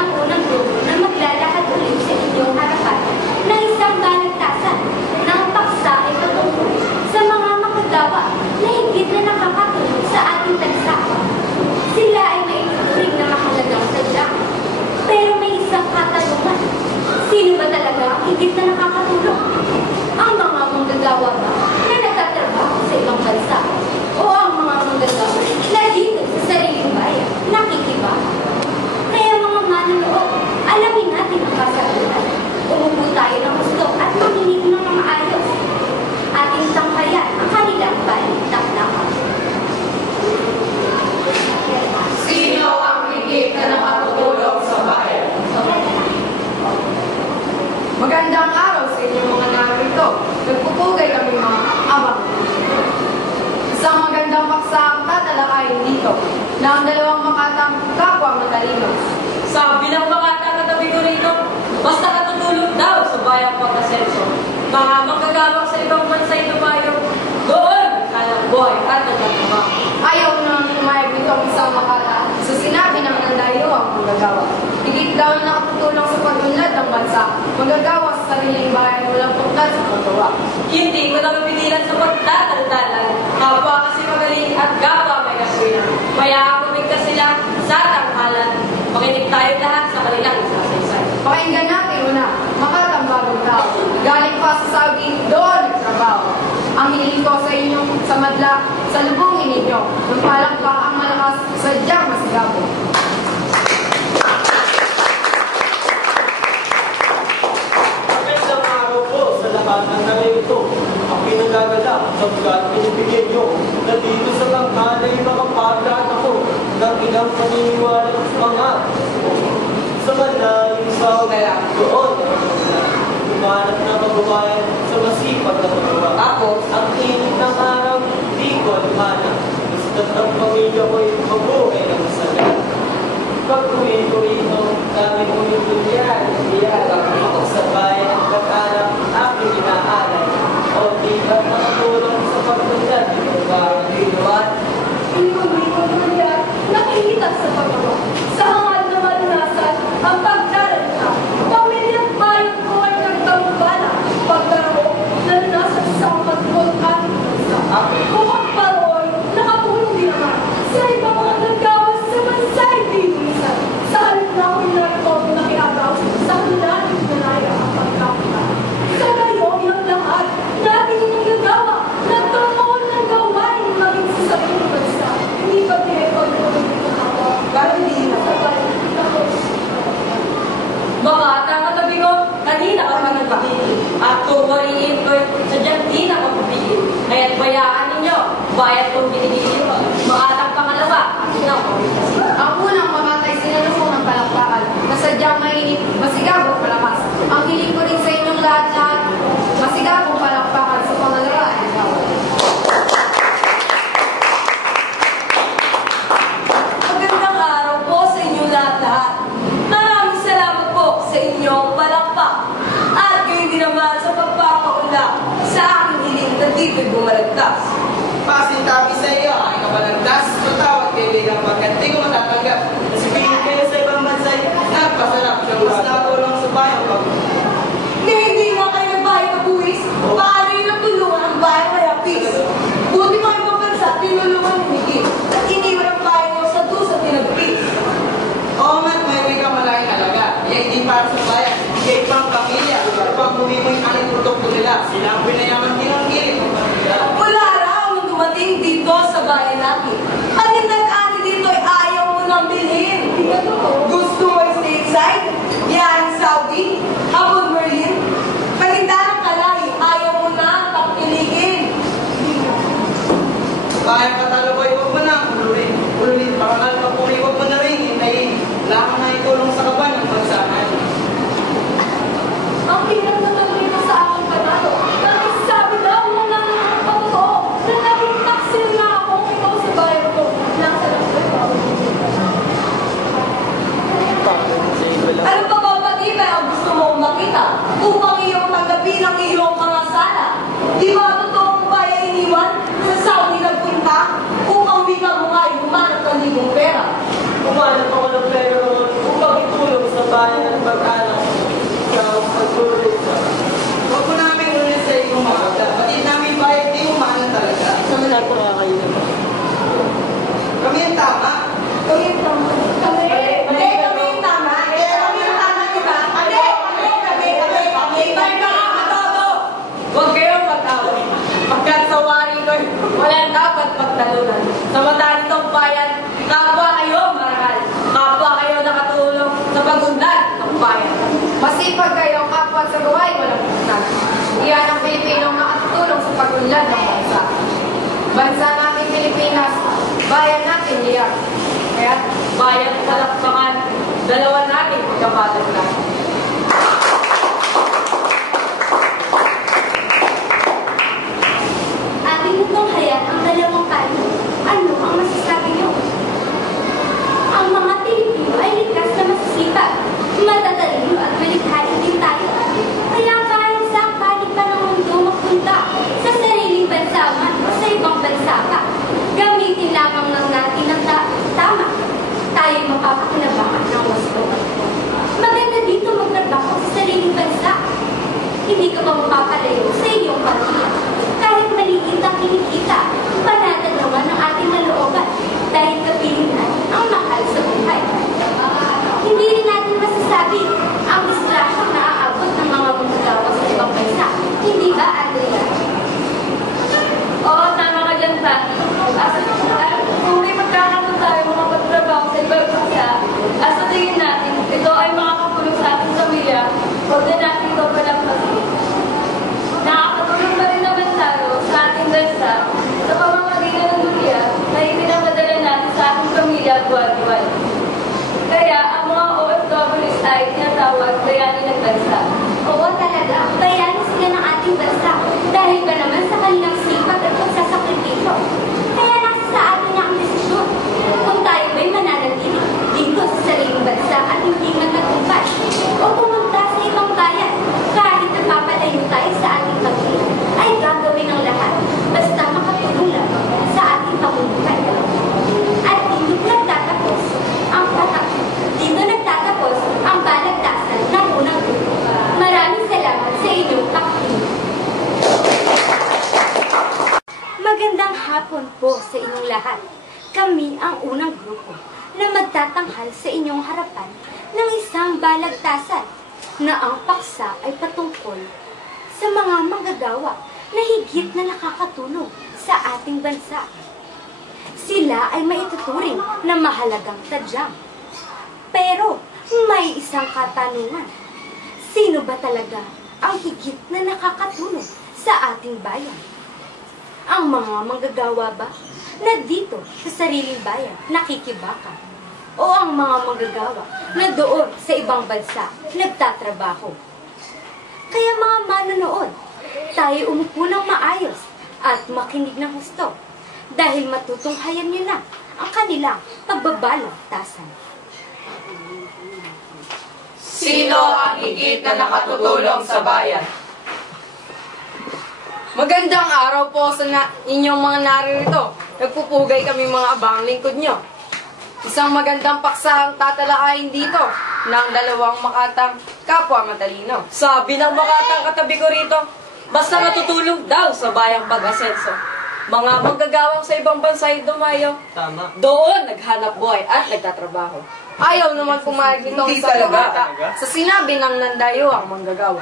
ang unang grupo na maglalakad ulit sa inyong harapan na isang balagtasan ng paksa ay patungkol sa mga makagawa na higit na nakakatulong sa ating bansa. Sila ay maituturing na mahalagang sadya. Pero may isang katanungan. Sino ba talaga ang higit na nakakatulong? Ang mga manggagawa ba na nagtatrabaho sa ibang bansa? O ang mga manggagawa na dito sa sariling bayan nakikibahan? Kaya mga manunood, alamin natin ang kasagutan. Umupo tayo ng gusto at makinig ng mga ayos. Ating tangkayan ang kanilang balik-takdakan. Sino ang higit na nakatutulong sa bayan? Magandang araw sa inyong mga narito. Nagpupugay kami mga abang. Isang magandang paksa ang tatalakayin dito na ang dalawang makatang kapwa matalino. Sabi ng makatang katabi ko rito, basta katutulong daw sa bayang pagkasenso. Mga manggagawang sa ibang bansa'y lumayo, doon kalang buhay at nagkatawa. Ayaw nang pumayag nito ang isang makata sa sinabi ng nandayo ang manggagawa. Higit daw na nakatutulong sa pag-unlad ng bansa, manggagawa sa sariling bayan walang tungkol sa paggawa. Hindi ko na mapigilan sa pagtataldalan, kapwa kasi magaling at kapwa may kaswinan. Kaya kumigkas sila sa tanghalan, makinig tayo lahat sa kanilang isasaysay. Pakinggan natin una, makatang bagong tao. Galing pa sa Saudi, doon nagtrabaho. Ang hiling ko sa inyo, sa madla, sa lubungin ninyo, ng palakpak ang malakas, sadyang masigabo. Magandang araw po sa lahat ng narito. Ang pinagagala, sapagkat pinibigyan nyo na dito sa tanghala ay makapaglaan ako ng ilang paniniwala sa mga sa malalim sa doon. Tumanap na mabubayan sa masipag na pagawa. Tapos, Ang init ng araw, di ko almana. Basta't ang pamilya ko'y mabuhay ng masaya. Pag-uwi ko rito, dami ko yung tulyan. Ako sa bayan ng pag-alam, aking inaalay. O di ba nakatulong sa pagpundan? Ito ba ang ginawan? Iko-iko tulad, nakikita sa paggawa. Sa hangad na malunasan, ang pagdaranta. Pamilyang bayan ko ay nagtambala. Pagdaro, nalunasan sa pagkulkan. Kung ang paroy, nakatulong din naman sa ibang mga nagawa sa bansay binulisan. Sa halip na ako'y narito na kinagaw sa kanilang nalaya ang pagkakita. Sa ngayon, yung lahat natin yung nagagawa, nagkaroon ng gawain maging sa sariling bansa. Hindi ba tinekod mo ng pagkakawa? Bakit hindi na? Sa balik ako. makatang katabi ko, kanina ka pa nagpapigil. At kung mariin ko'y sadyang di na mapapigil. Kaya't bayaan ninyo, bayat kong binigilin. Makatang pangalawa, ina ko. Ang unang mamatay sinalubong ng palakpakan na sadyang mainit, masigabong palakas. Ang hiling ko rin sa inyong lahat-lahat, masigabong palakpakan sa pangalawa ay ikaw. Magandang araw po sa inyong lahat-lahat. Maraming salamat po sa inyong palakpak. At kayo din naman sa pagpapaula sa aking hiling na di ko'y bumalagtas. Pasintabi sa iyo, ay kabalagtas, matawag kaibigan pagkat di ko matatanggap. Sabihin kayo sa ibang bansa, nagpasarap siyang mas natulong sa bayan pag... Hindi nga kayo nagbayad ng buwis. Paano yung natulungan ang bayan kaya peace? Buti pa yung bansa, tinulungan ng higit. At iniwan ang bayan nyo sa dusa tinagpis. Oo man, may wikang malaking halaga. Yan hindi para sa bayan, hindi pang pamilya. Pang bumimoy ang produkto nila, sila ang pinayaman din ang gilid. Wala raw nung dumating dito sa bayan natin. At yung nag-ani dito ay ayaw mo nang bilhin. Gusto mo yung stateside? Yan pag-unlad ng bayan. Masipag kayo kapwa sa gawain walang pagkat. Iyan ang Pilipinong nakatutulong sa pag-unlad ng bansa. Bansa natin Pilipinas, bayan natin liyak. Kaya bayan palakpakan, dalawa nating kapatid na. Ating tunghayan ang dalawang payo. Ano ang masasabi niyo? Ang mga Pilipino ay likas na masisipag, matatalino at malikhain din tayo. Kaya kahit sa panig pa ng mundo magpunta sa sariling bansa man o sa ibang bansa pa, gamitin lamang ng natin ang tama. Tayo mapapakinabangan ng wasto. Maganda dito magtrabaho sa sariling bansa. Hindi ka ba mapapalayo sa iyong pamilya? Kahit maliit ang kinikita, panatag naman ang ating kalooban dahil kapiling natin ang mahal sa buhay. Hindi rin natin masasabi ang distraction na aabot ng mga manggagawa sa ibang bansa. Hindi ba, Andrea? Oo, tama ka dyan, Tati. Kung may magkakaroon tayo mga pagtrabaho sa ibang bansa, sa tingin natin, ito ay makakatulong sa ating pamilya, huwag na natin ito palampasin. Nakakatulong pa rin naman tayo sa ating bansa sa pamamagitan ng duliya na ipinapadala natin sa ating pamilya at buwan-buwan. Kaya ang mga OFWs ay tinatawag bayani ng bansa. Oo talaga, bayani sila ng ating bansa dahil ba naman sa kanilang sipag at pagsasakripisyo. Kaya nasa sa atin na ang desisyon kung tayo ba'y mananatili dito sa sariling bansa at hindi magtagumpay o pumunta sa ibang bayan kahit napapalayo tayo sa ating pamilya ay gagawin ang lahat basta makatulong lang sa ating pamumuhay. At dito nagtatapos ang balagtasan ng unang grupo. Maraming salamat sa inyong pakikinig. Magandang hapon po sa inyong lahat. Kami ang unang grupo na magtatanghal sa inyong harapan ng isang balagtasan na ang paksa ay patungkol sa mga manggagawa na higit na nakakatulong sa ating bansa. Sila ay maituturing na mahalagang tadyang. Pero may isang katanungan. Sino ba talaga ang higit na nakakatulong sa ating bayan? Ang mga manggagawa ba na dito sa sariling bayan nakikibaka? O ang mga manggagawa na doon sa ibang bansa nagtatrabaho? Kaya mga manonood, tayo umupo ng maayos at makinig ng husto dahil matutunghayan niyo na ang kanilang pagbabalagtasan. Sino ang higit na nakatutulong sa bayan? Magandang araw po sa inyong mga naririto. Nagpupugay kami mga abang lingkod nyo. Isang magandang paksa ang tatalakayin dito ng dalawang makatang kapwa matalino. Sabi ng makatang katabi ko rito, basta matutulong daw sa bayang pag-asenso. Mga manggagawang sa ibang bansa ay dumayo. Tama. Doon naghanap buhay at nagtatrabaho. Ayaw naman pumayag nitong Hindi isang talaga. bata sa sinabi ng nandayo ang manggagawa.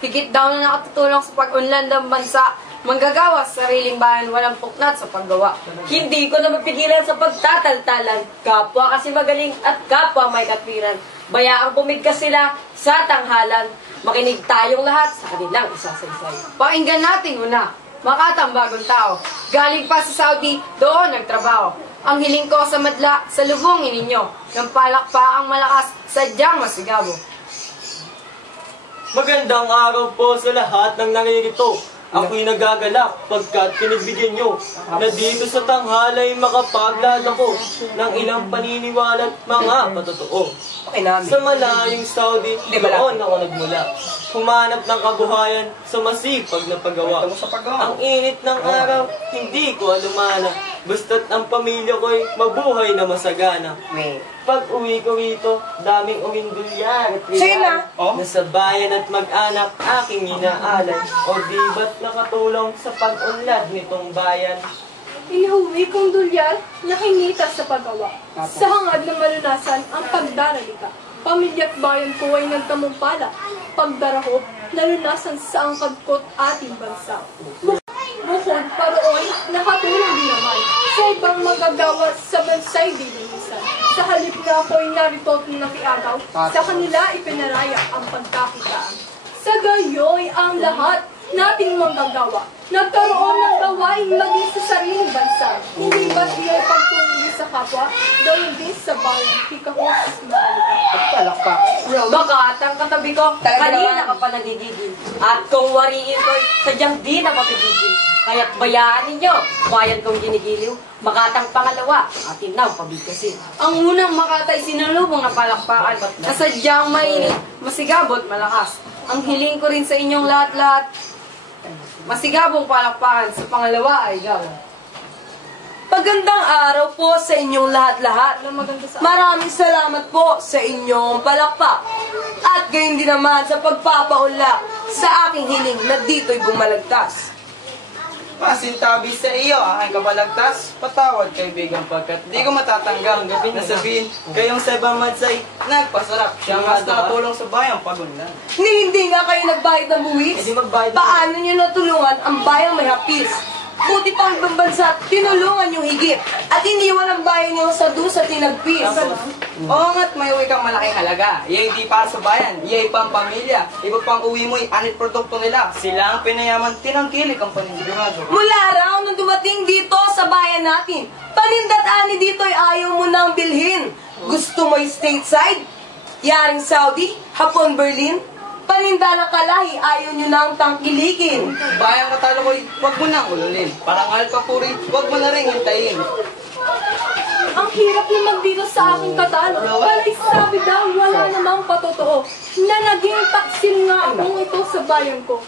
Higit daw na nakatutulong sa pag-unlad ng bansa, manggagawa sa sariling bayan walang puknat sa paggawa. Hindi ko na mapigilan sa pagtataltalan. Kapwa kasi magaling at kapwa may katwiran. Bayaang pumigkas sila sa tanghalan. Makinig tayong lahat sa kanilang isasaysay. Pakinggan natin una, Makatang bagong tao. Galing pa sa Saudi, doon nagtrabaho. Ang hiling ko sa madla, sa lubungin ninyo. Ng palakpaang malakas, sadyang masigabo. Magandang araw po sa lahat ng naririto. Ako'y nagagalak pagkat pinigbigyan nyo na dito sa tanghalay makapaglad ako ng ilang paniniwala at mga patotoo. Sa malayong Saudi, doon ako nagmula. Humanap ng kabuhayan sa masipag na paggawa. Ang init ng araw, hindi ko alumana. Basta't ang pamilya ko'y mabuhay na masagana. Pag uwi ko rito, daming uwindulyar at riyal. Nasa bayan at mag-anak, aking inaalay. O di ba't nakatulong sa pag-unlad nitong bayan? Inuwi kong dulyar na kinita sa paggawa. Sa hangad na malunasan ang pagdaralika. Pamilya at bayan ko ay nagtamumpala. Pagdarahop, nalunasan sa angkad ko't ating bansa. Bukod parooy, nakatulong din naman sa ibang magagawa sa bansay bilumisan. Sa halip na na ako'y narito at nakiagaw, sa kanila ipinaraya ang pagkakitaan. Sa gayoy ang lahat nating manggagawa. Nagkaroon ng gawain maging sa sariling bansa. Hindi ba siya'y pagtulong sa kapwa? Gawin din sa bayan, kikahos mahalika. Bakat ang katabi ko, kanina ka pa nagigigil. At kung wariin ko'y sadyang di na mapipigil. Kaya't bayaan ninyo, bayan kong ginigiliw. Makatang pangalawa, atin na pabigkasin. Ang unang makatay sinalubong na palakpakan na sadyang mainit, masigabot, malakas. Ang hiling ko rin sa inyong lahat-lahat, masigabong palakpakan sa pangalawa ay gawa. Magandang araw po sa inyong lahat-lahat. Maraming salamat po sa inyong palakpak. At gayon din naman sa pagpapaunlak sa aking hiling na dito'y bumalagtas. Masintabi sa iyo, aking kabalagtas, patawad kaibigan pagkat di ko matatanggang na sabihin kayong sa ibang madsay nagpasarap siya mas nakatulong sa bayang pagunlan. Hindi nga kayo nagbayad ng buwis? Hindi magbayad. Paano nyo natulungan ang bayang may hapis? Buti pang ibang bansa, tinulungan yung higit. At iniwan ang bayan nyo sa dusa tinagpis. Oo nga't may uwi kang malaking halaga. Iya'y di para sa bayan, iya'y pang pamilya. Iba pang uwi mo'y anit produkto nila. Sila ang pinayaman, tinangkilik ang panindigado. Mula raw nung dumating dito sa bayan natin, panindat ani dito'y ayaw mo nang bilhin. Gusto mo'y stateside? Yaring Saudi? Hapon Berlin? Paninda ng kalahi, ayaw nyo nang tangkilikin. Bayang katalo ko'y huwag mo nang ulunin. Parangal pa puri, huwag mo na rin hintayin. Ang hirap naman dito sa aking katalo. Pala'y sabi daw wala namang patotoo na naging taksin nga akong ito sa bayan ko.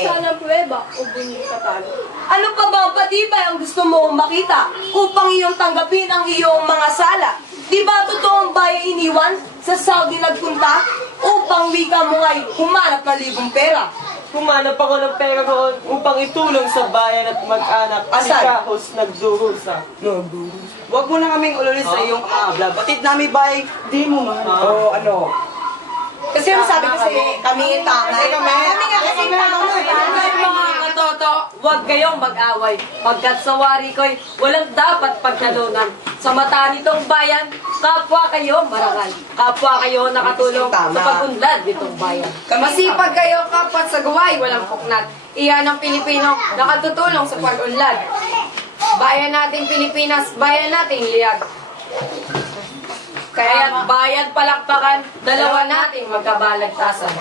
Sana prueba o bunyi katalo. Ano pa ba ang patibay ang gusto mong makita upang iyong tanggapin ang iyong mga sala? Di ba totoo ang bayan iniwan sa Saudi nagpunta upang wika mo nga'y humanap ng libong pera? Humanap ako ng pera roon upang itulong sa bayan at mag-anak. Asan? Kahos nagdurusa. Huwag mo na kaming ulunin sa iyong abla. Batid namin bay, di mo man. Oo, ano? Kasi ang sabi ko sa'yo, kami tama. Kasi kami. Kami nga kasi mga katoto, huwag kayong mag-away. Pagkat sa wari ko'y walang dapat pagtalunan. Sa mata nitong bayan, kapwa kayo marangal. Kapwa kayo nakatulong sa pag-unlad nitong bayan. Masipag kayo kapat sa gawain, walang puknat. Iyan ang Pilipino nakatutulong sa pag-unlad. Bayan nating Pilipinas, bayan nating liyag. Kaya't bayad palakpakan, dalawa nating magkabalagtasan.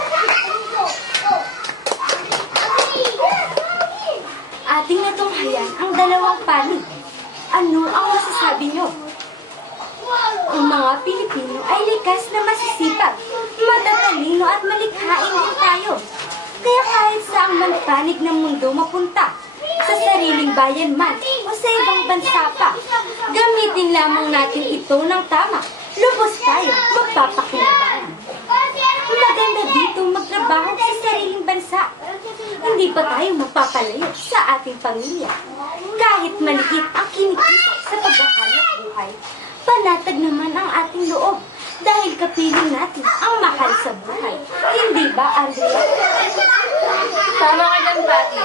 Ating natunghayan ang dalawang panig. Ano ang masasabi nyo? Ang mga Pilipino ay likas na masisipag, matatalino at malikhain din tayo. Kaya kahit saang man panig ng mundo mapunta, sa sariling bayan man o sa ibang bansa pa, gamitin lamang natin ito ng tama. Lubos tayo, magpapakinabangan. Maganda dito magtrabaho sa sariling bansa. Hindi pa tayo mapapalayo sa ating pamilya. Kahit maliit ang kinikita sa paghahanap buhay, panatag naman ang ating loob dahil kapiling natin ang mahal sa buhay. Hindi ba, Andrea? Tama ka dyan, Patty.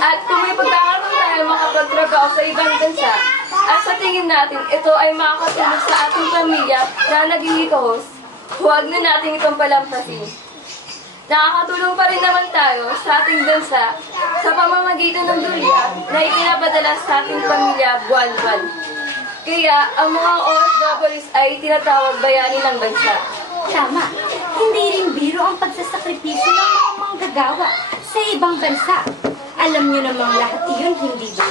At kung may pagkakaroon tayo makapagtrabaho sa ibang bansa, at sa tingin natin ito ay makakatulong sa ating pamilya na nagigikahos, huwag na natin itong palampasin. Nakakatulong pa rin naman tayo sa ating bansa sa pamamagitan ng dulya na ipinapadala sa ating pamilya buwan-buwan. Kaya ang mga OFWs ay tinatawag bayani ng bansa. Tama. Hindi rin biro ang pagsasakripisyo ng mga manggagawa sa ibang bansa. Alam nyo namang lahat iyon, hindi ba?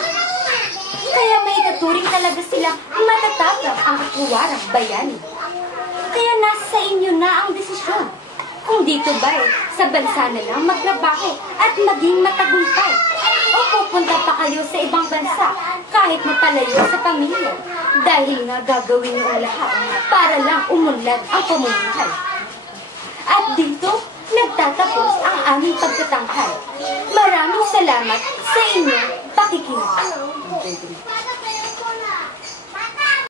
Kaya may katuring talaga sila matatapang ang katuwarang bayani. Kaya nasa inyo na ang desisyon. Kung dito ba sa bansa na lang magtrabaho at maging matagumpay. O pupunta pa kayo sa ibang bansa kahit mapalayo sa pamilya. Dahil nga gagawin niyo ang lahat para lang umunlad ang pamumuhay. At dito, nagtatapos ang aming pagtatanghal. Maraming salamat sa inyong pakikinig.